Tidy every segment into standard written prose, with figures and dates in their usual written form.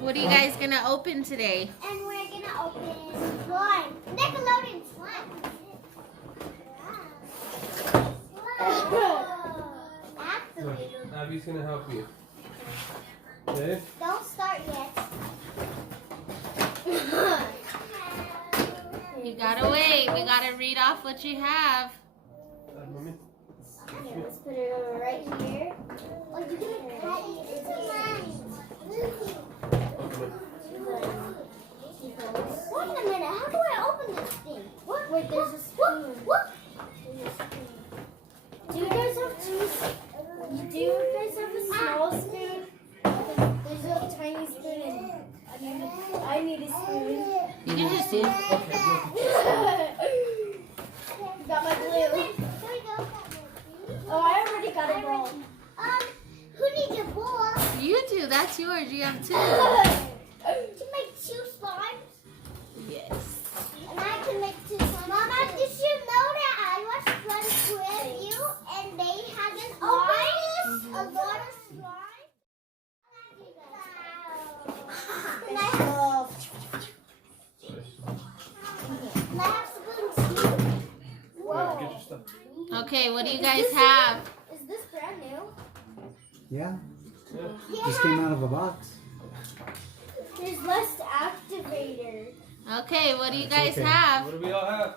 What are you guys gonna open today? And we're gonna open slime. Nickelodeon SLIME. Look, Abby's gonna help you. Okay? Don't start yet. You gotta wait. We gotta read off what you have. Mommy. Okay, let's put it over right here. Oh, you're gonna cut it into lines. Wait a minute, how do I open this thing? What? Wait, there's a spoon. What? Do you guys have a small spoon? There's a tiny spoon and I need a spoon. You can just use. Got my glue. Oh, I already got a ball. Who needs a ball? You do. That's yours. You have two. To make two slimes? Yes. And I can make two slimes. Mama, did you know that I was friends with you and they had a lot of slime? And I have spoons too. Whoa. Get your stuff. Okay. What do you guys have? Is this brand new? Yeah, Yeah. just came out of a box. There's less activator. Okay. What do you guys okay. have? What do we all have?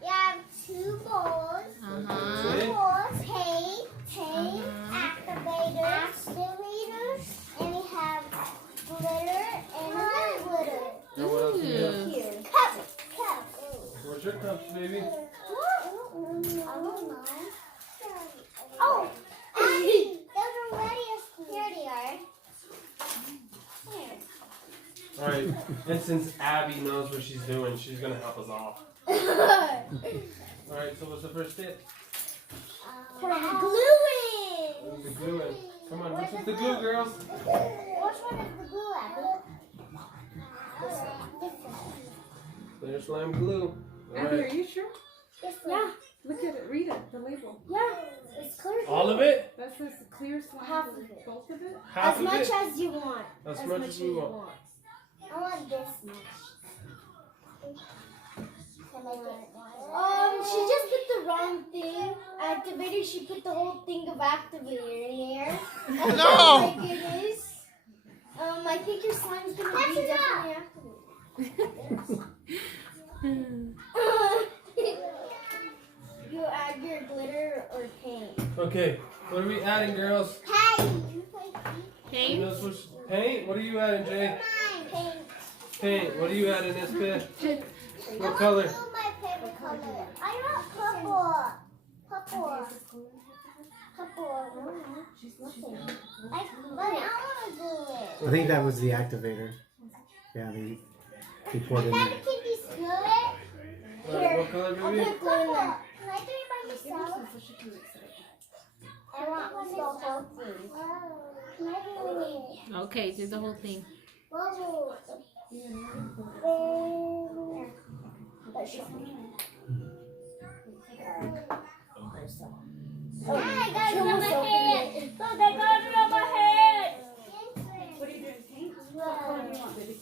We have two bowls. Uh-huh. Two balls, tape, activators, and we have glitter and another glitter. Now what else do we have? Ooh. Here. Cup. Where's your cups, baby? I don't know. Oh, Abby, those are ready as here they are. Here. Alright, and since Abby knows what she's doing, she's gonna help us all. Alright, so what's the first step? Put glue in. Put the glue in. Come on, which is the glue, girls? Which one is the glue, Abby? This one. There's slime glue. Abby, are Alright. you sure? This one. Yeah. Look at it. Read it. The label. Yeah. It's clear. All of it? That says clear slime. Half of it. Both of it? Half As of much it? as you want. As much as we want. I want this much. She just put the wrong thing. Activator, she put the whole thing of activator in there. No! Oh my goodness. I think your slime's gonna be definitely activated. You add your glitter or paint. Okay, what are we adding, girls? Paint. You Paint. know, paint? What are you adding, Jay? Paint. Paint. What are you adding, Espe? I What color? want to do my favorite color. I want purple. Purple. But I want to do it. I think that was the activator. Yeah, they poured in Can there. you smell it? What color, I'll baby? put glue in there. Can I do it by myself? I want the whole thing. Can I do it? Okay. Do the whole thing. Bubbles. Oh, I got it on my head. Oh, they got it on my head. What are you doing? Paint? What color do you want, baby?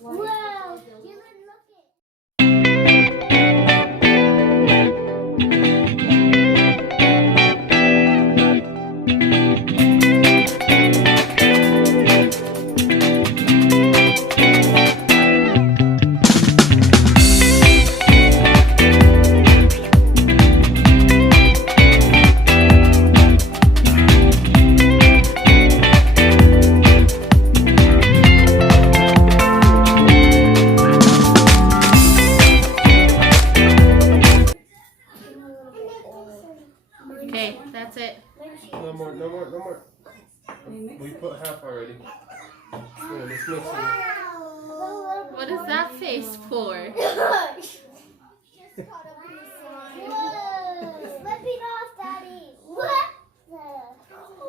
Wow. You look Okay. That's it. No more, no more, no more. We put half already. Yeah, let's mix it. What is that face for? Just caught up in the slime. Whoa! Slipping off, Daddy. What?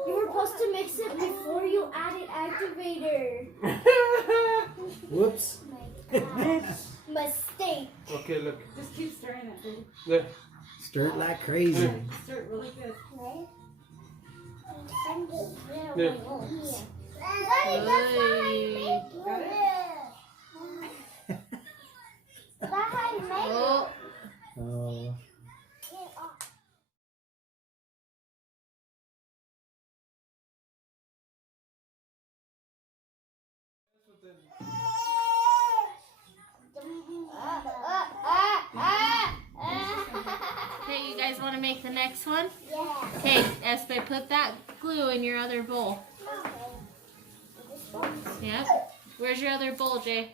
You were supposed to mix it before you added activator. Whoops. Mistake. Okay, look. Just keep stirring it, baby. There. Stir it like crazy. Stir it really good. There. Daddy, that's not how you make Got it. it? That's how you make Oh, Oh. it. okay, you guys want to make the next one? Yeah. Okay, Espe, put that glue in your other bowl. Yep. Where's your other bowl, Jay?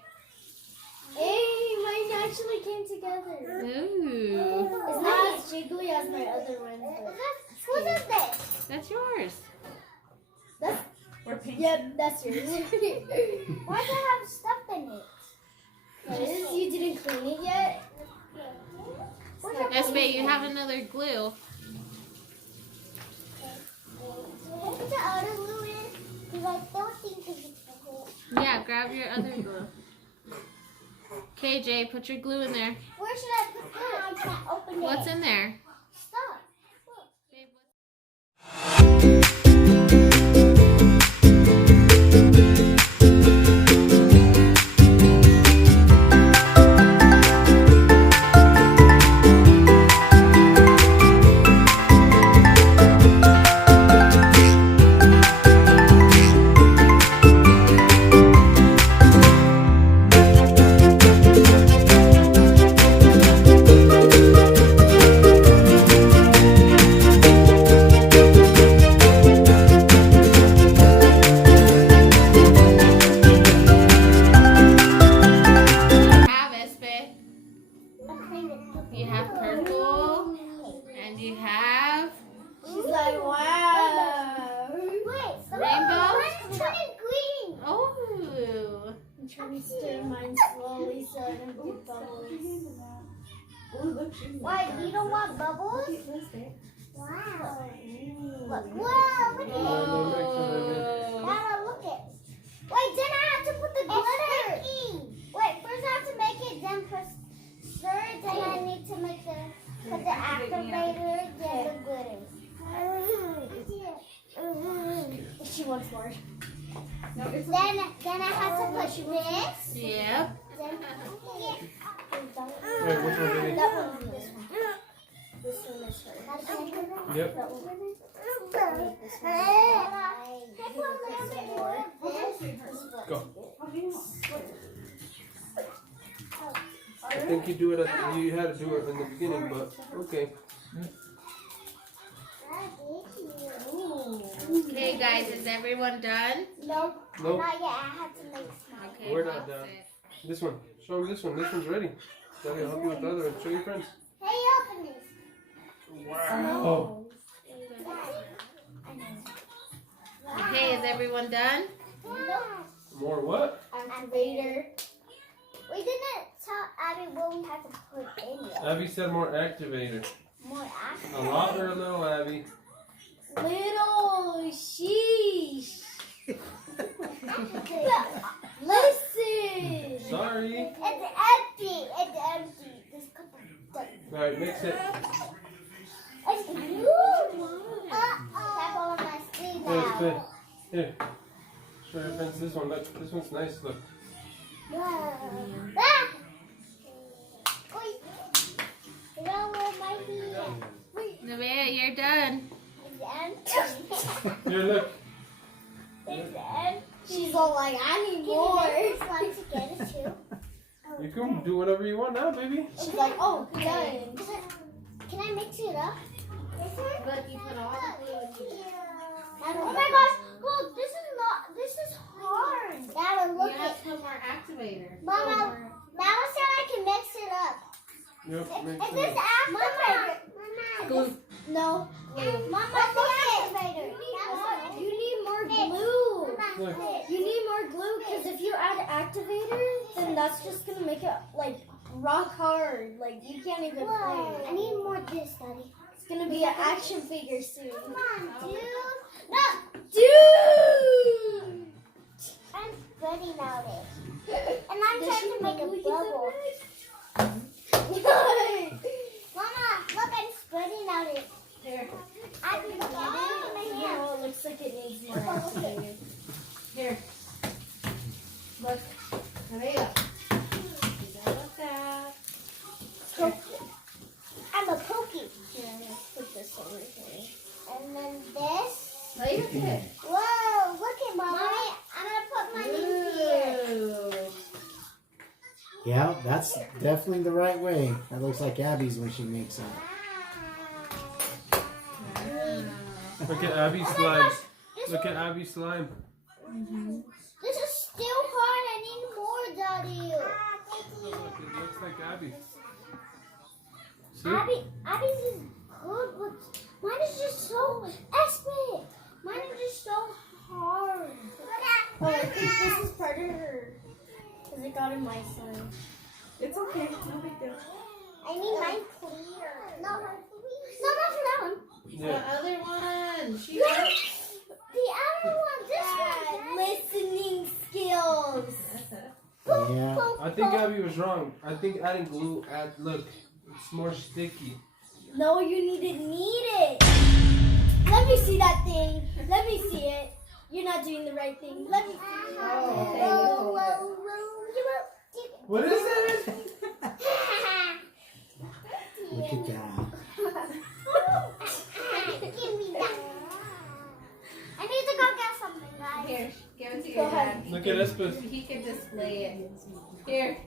Hey, mine actually came together. Ooh, It's not as jiggly as my other one. Whose is this? that's yours. That's, Or pink. yep, that's yours. Why does it have stuff in it? Because you didn't clean it yet. Espe, you have another glue. Put the other glue in, because I don't think it's whole. Yeah, grab your other glue. Okay, Jay, put your glue in there. Where should I put glue? I can't open it. What's in there? Stop. Babe, have Espe. You have purple, and you have She's like, wow. Wait, Rainbow? Mine's turning green. oh. I'm trying to stir mine slowly so I don't get bubbles. Oh, look, she's Why, you don't want bubbles? Wow. Look. Whoa, look at it. Oh. Dada, look it. Wait, then I have to put the glitter. Wait, first I have to make it, then press stir it, then I need to make put the activator, then the glitter. She wants more. No, it's Then I have to push this. Yep. Then Wait, which one, baby? that one, this one. This one is hers. Yep. That one. This one. Go. how do you know? I think you do it. You had to do it in the beginning, but okay. Okay, guys, is everyone done? Nope. Nope. Not yet. I have to make small. Okay, We're not that's done. it. This one. Show them this one. This one's ready. Daddy, I'll help you with the other one. Show your friends. Hey, open this. Wow. Okay, is everyone done? More what? Activator. We didn't tell Abby what we had to put in it. Abby said more activator. More A activator. lot or a little, Abby? Little sheesh. Listen. Sorry. It's empty. It's empty. This cup is done. All right, mix it. It's blue. Tap all of my sleeve Here, out. spin. Here. Show your friends this one. Look, this one's nice. Look. Ah! Wait. You know where my feet are. Wait. Nevaeh, you're done. It's empty. Here, look. It's empty. She's all like, I need more. Can you get it too? You can do whatever you want now, baby. She's like, oh, done. Can I mix it up? Look, you put all the glue in here. Oh my gosh, look, this is hard. Dada, look You have it. to put more activator. Mama, Mama said I can mix it up. Yep, mix Is it this up. activator? Glue. No. Mama, look it. You need more glue. Look. You need more glue because if you add activator, then that's just gonna make it like rock hard. Like you can't even play. I need more this, Daddy. It's gonna be an action figure soon. Come on, dude. No, Dude! I'm spreading out it. And I'm trying to make a bubble. Mama, look, I'm spreading out it. Here. I can get it in my hand. No, it looks like it needs more activated. Here. Look. Hurry up. Look at. I'm a pokey. Yeah, let's put this over here. And then this. Lay your kid. Whoa, look at Mommy. I'm going to put mine in here. Ooh. Yeah, that's definitely the right way. That looks like Abby's when she makes it. Look at Abby's slime. Look at Abby's slime. This is still hard. I need more, Daddy. Look, it looks like Abby's. See? Abby's is good, but mine is just so epic. Mine is just so hard. Oh, I think this is part of her. Because it got in my slime. It's okay. No big deal. I need mine clear. No, not for that one. Yeah. The other one. She The other one, this one. Listening skills. Yeah. I think Abby was wrong. I think adding glue, look, it's more sticky. No, you need it. Let me see that thing. Let me see it. You're not doing the right thing. Let me see it. Oh, okay. Whoa, whoa, whoa. What is that? Look at that. Give me that. I need to go get something, guys. Here, give it to Go your ahead. dad. Look at Espas. He can display it. Here.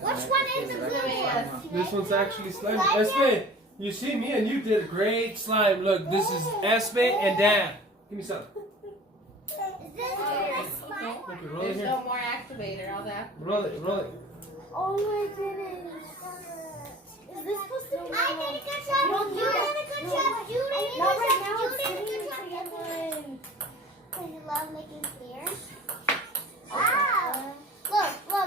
Which one is the blue one? This one's actually slime. Espe, you see me and you did a great slime. Look, this is Espe and Dan. Give me some. Is this the slime? Look, roll it There's here. no more activator. All that. Roll it, roll it. Oh my goodness. Is this supposed to be? I did a good job. You did a good job. You did a Not good right job. now. You It's did a sitting good job. together. Because you love making clear. Wow.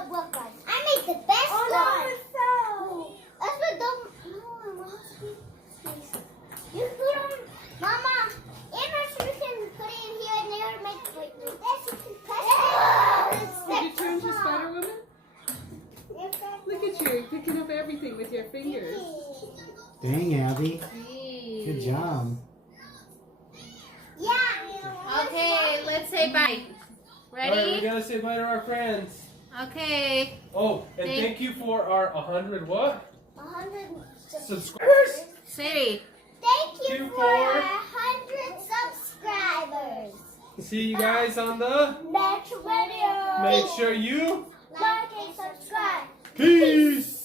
Look, guys. I made the best Oh, one. no, it's so. That's what don't. No, I want to squeeze. You put on, Mama. And also you can put it in here and there and make like this. You can press it. Did you turn to Spider-Woman? Look at you, picking up everything with your fingers. Dang, Abby. Gee. Good job. Yeah. Okay, let's say bye. Alright, we Ready? gotta say bye to our friends. Okay. Oh, and thank you for our 100 what? 100 Subscribers. Say. Thank you You for for- 100 subscribers. See you guys on the. Next video. Make sure you. Like and subscribe. Peace.